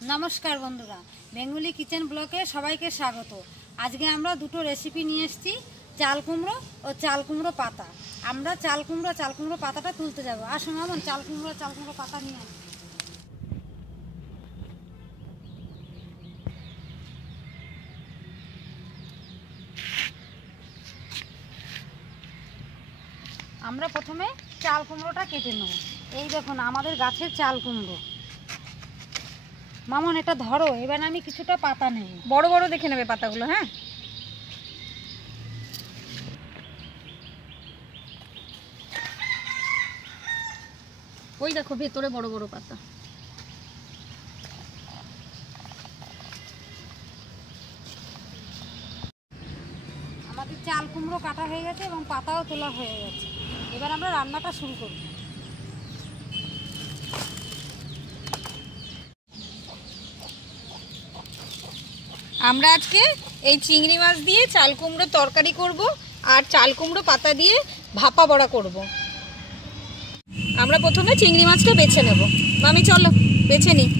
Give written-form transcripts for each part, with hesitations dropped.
নমস্কার বন্ধুরা, Bengali kitchen ব্লকে সবাইকে স্বাগত। আজকে আমরা দুটো রেসিপি নিয়ে এসেছি, চাল কুমড়ো ও চাল কুমড়ো পাতা। আমরা চাল কুমড়ো পাতাটা তুলতে যাব। আসুন মামন, চাল কুমড়ো পাতা নিয়ে আসি। আমরা প্রথমে চাল কুমড়োটা কেটে নেব। এই দেখুন আমাদের গাছের চাল কুমড়ো। মামন এটা ধরো, এবার আমি কিছুটা পাতা নেব। বড় বড় দেখে নেবে পাতাগুলো। হ্যাঁ, ওই দেখো ভেতরে বড় বড় পাতা। আমাদের চাল কুমড়ো কাটা হয়ে গেছে এবং পাতাও তোলা হয়ে গেছে। এবার আমরা রান্নাটা শুরু করব। আমরা আজকে এই চিংড়ি মাছ দিয়ে চাল কুমড়ো তরকারি করব আর চাল কুমড়ো পাতা দিয়ে ভাপা বড়া করব। আমরা প্রথমে চিংড়ি মাছটা বেছে নেব। মামি চলো বেছে নিই।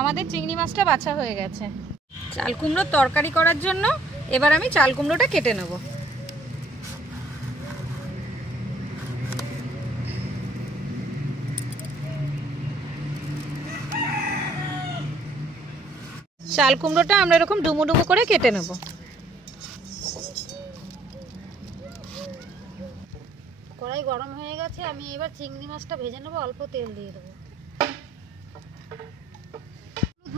আমাদের চিংড়ি মাছটা বাছা হয়ে গেছে। চাল কুমড়োর তরকারি করার জন্য এবার আমি চাল কুমড়োটা কেটে নেব। চাল কুমড়োটা আমরা এরকম ডুমো ডুমো করে কেটে নেব। কড়াই গরম হয়ে গেছে, আমি এবার চিংড়ি মাছটা ভেজে নেব। অল্প তেল দিয়ে দেবো।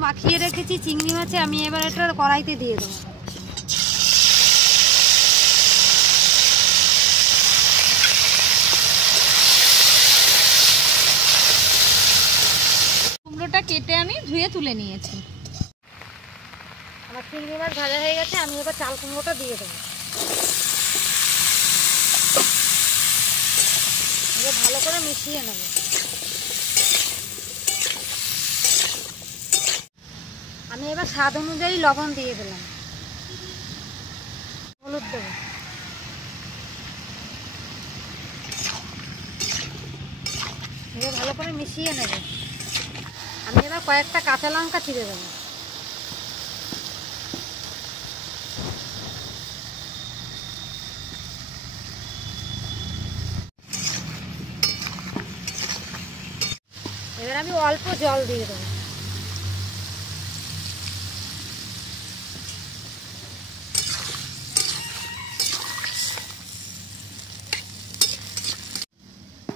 মাখিয়ে রেখেছি চিংড়ি মাছে, আমি এবার এটা কড়াইতে দিয়ে দেবো। কুমড়োটা কেটে আমি ধুয়ে তুলে নিয়েছি। আমার চিংড়ি মাছ ভাজা হয়ে গেছে, আমি এবার চাল কুমড়োটা দিয়ে দেবো। এবার ভালো করে মিশিয়ে নেব। আমি এবার স্বাদ অনুযায়ী লবণ দিয়ে দিলাম, হলুদ দেবো। এবার ভালো করে মিশিয়ে নেব। আমি এবার কয়েকটা কাঁচা লঙ্কা চিড়ে দেবো। এবার আমি অল্প জল দিয়ে দেবো।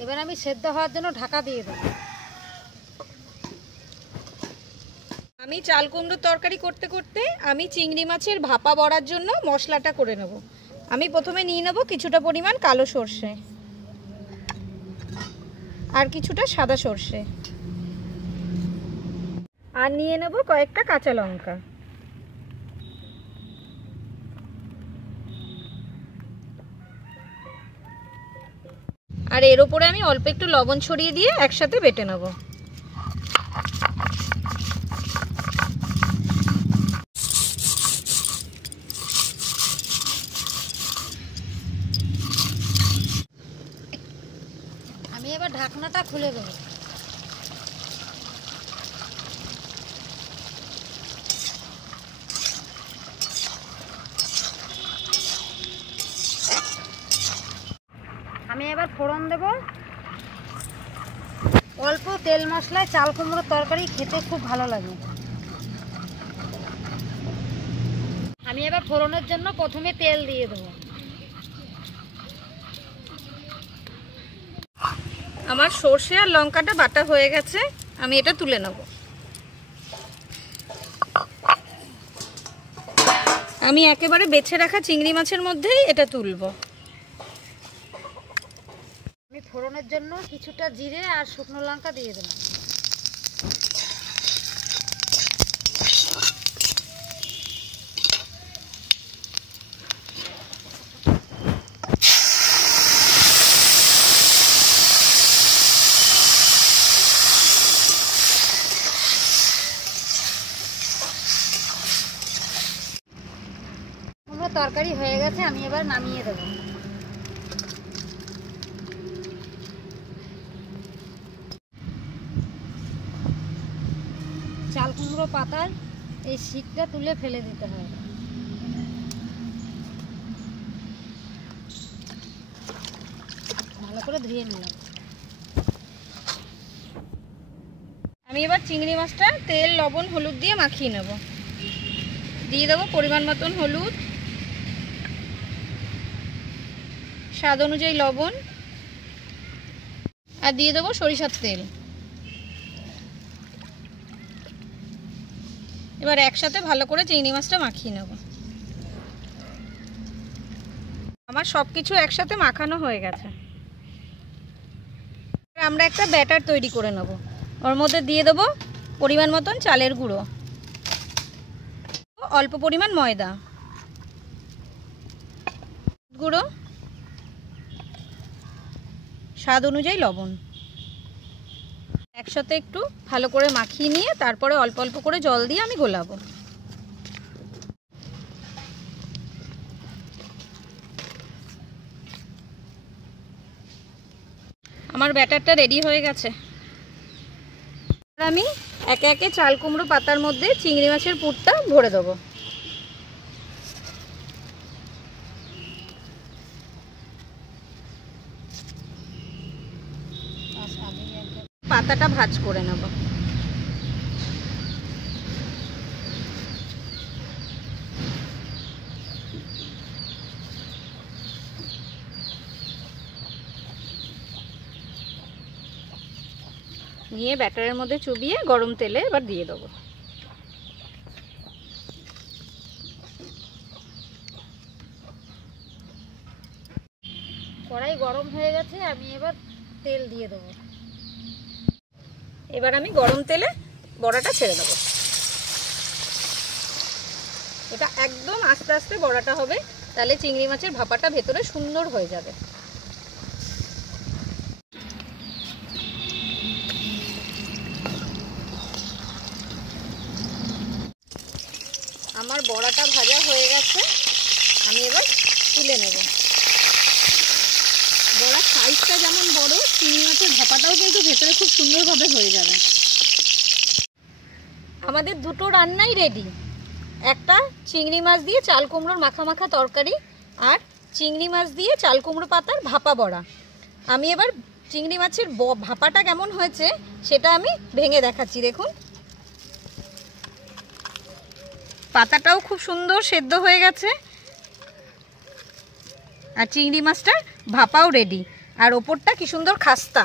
এবার আমি সেদ্ধ হওয়ার জন্য ঢাকা দিয়ে দেবো। আমি চাল কুমড়োর তরকারি করতে করতে আমি চিংড়ি মাছের ভাপা বড়ার জন্য মশলাটা করে নেব। আমি প্রথমে নিয়ে নেব কিছুটা পরিমাণ কালো সর্ষে আর কিছুটা সাদা সর্ষে, আর নিয়ে নেব কয়েকটা কাঁচা লঙ্কা। আর এর উপরে আমি অল্প একটু লবণ ছড়িয়ে দিয়ে একসাথে বেটে নেব। আমি এবার ঢাকনাটা খুলে দেবো। আমি এবার ফোড়ন দেব। অল্প তেল মশলায় চাল কুমড়োর তরকারি খেতে খুব ভালো লাগে। আমি এবার ফোড়নের জন্য প্রথমে তেল দিয়ে দেবো। আমার সর্ষে আর লঙ্কাটা বাটা হয়ে গেছে, আমি এটা তুলে নেব। আমি একেবারে বেছে রাখা চিংড়ি মাছের মধ্যেই এটা তুলবো। আমি ফোড়নের জন্য কিছুটা জিরে আর শুকনো লঙ্কা দিয়ে দিলাম। তরকারি হয়ে গেছে, আমি এবার নামিয়ে দেব। চাল কুমড়ো পাতার এই শীতটা তুলে ফেলে দিতে হয়। ভালো করে ধুয়ে নিলাম। আমি এবার চিংড়ি মাছটা তেল, লবণ, হলুদ দিয়ে মাখিয়ে নেব। দিয়ে দেবো পরিমাণ মতন হলুদ, স্বাদ অনুযায়ী লবণ, আর দিয়ে দেবো সরিষার তেল। এবার একসাথে ভালো করে চিংড়ি মাছটা মাখিয়ে নেব। আমার সব কিছু একসাথে মাখানো হয়ে গেছে। আমরা একটা ব্যাটার তৈরি করে নেব। ওর মধ্যে দিয়ে দেবো পরিমাণ মতন চালের গুঁড়ো, অল্প পরিমাণ ময়দা গুঁড়ো, স্বাদ অনুযায়ী লবণ। একসাথে একটু ভালো করে মাখিয়ে নিয়ে তারপরে অল্প অল্প করে জল দিয়ে আমি গোলাবো। আমার ব্যাটারটা রেডি হয়ে গেছে। আমি একে একে চাল কুমড়ো পাতার মধ্যে চিংড়ি মাছের পুরটা ভরে দেবো। পাতাটা ভাজ করে নেব। নিয়ে ব্যাটারের মধ্যে চুবিয়ে গরম তেলে এবার দিয়ে দেবো। কড়াই গরম হয়ে গেছে, আমি এবার তেল দিয়ে দেবো। এবার আমি গরম তেলে বড়াটা ছেড়ে দেবো। এটা একদম আস্তে আস্তে বড়াটা হবে, তাহলে চিংড়ি মাছের ভাপাটা ভেতরে সুন্দর হয়ে যাবে। আমার বড়াটা ভাজা হয়ে গেছে, আমি এবার তুলে নেব। বড়ার সাইজটা যেমন বড়, চিংড়ি মাছের ভাপাটাও কিন্তু ভেতরে খুব সুন্দরভাবে হয়ে যাবে। আমাদের দুটো রান্নাই রেডি। একটা চিংড়ি মাছ দিয়ে চাল কুমড়োর মাখা মাখা তরকারি, আর চিংড়ি মাছ দিয়ে চাল কুমড়ো পাতার ভাপা বড়া। আমি এবার চিংড়ি মাছের ভাপাটা কেমন হয়েছে সেটা আমি ভেঙে দেখাচ্ছি। দেখুন, পাতাটাও খুব সুন্দর সেদ্ধ হয়ে গেছে, আর চিংড়ি মাছটার ভাপাও রেডি, আর ওপরটা কি সুন্দর খাস্তা।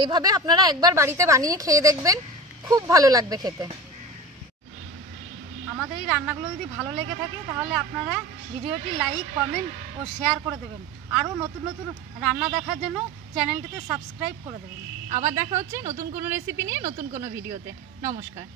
এইভাবে আপনারা একবার বাড়িতে বানিয়ে খেয়ে দেখবেন, খুব ভালো লাগবে খেতে। আমাদের এই রান্নাগুলো যদি ভালো লেগে থাকে তাহলে আপনারা ভিডিওটি লাইক, কমেন্ট ও শেয়ার করে দেবেন। আরও নতুন নতুন রান্না দেখার জন্য চ্যানেলটিতে সাবস্ক্রাইব করে দেবেন। আবার দেখা হচ্ছে নতুন কোনো রেসিপি নিয়ে, নতুন কোনো ভিডিওতে। নমস্কার।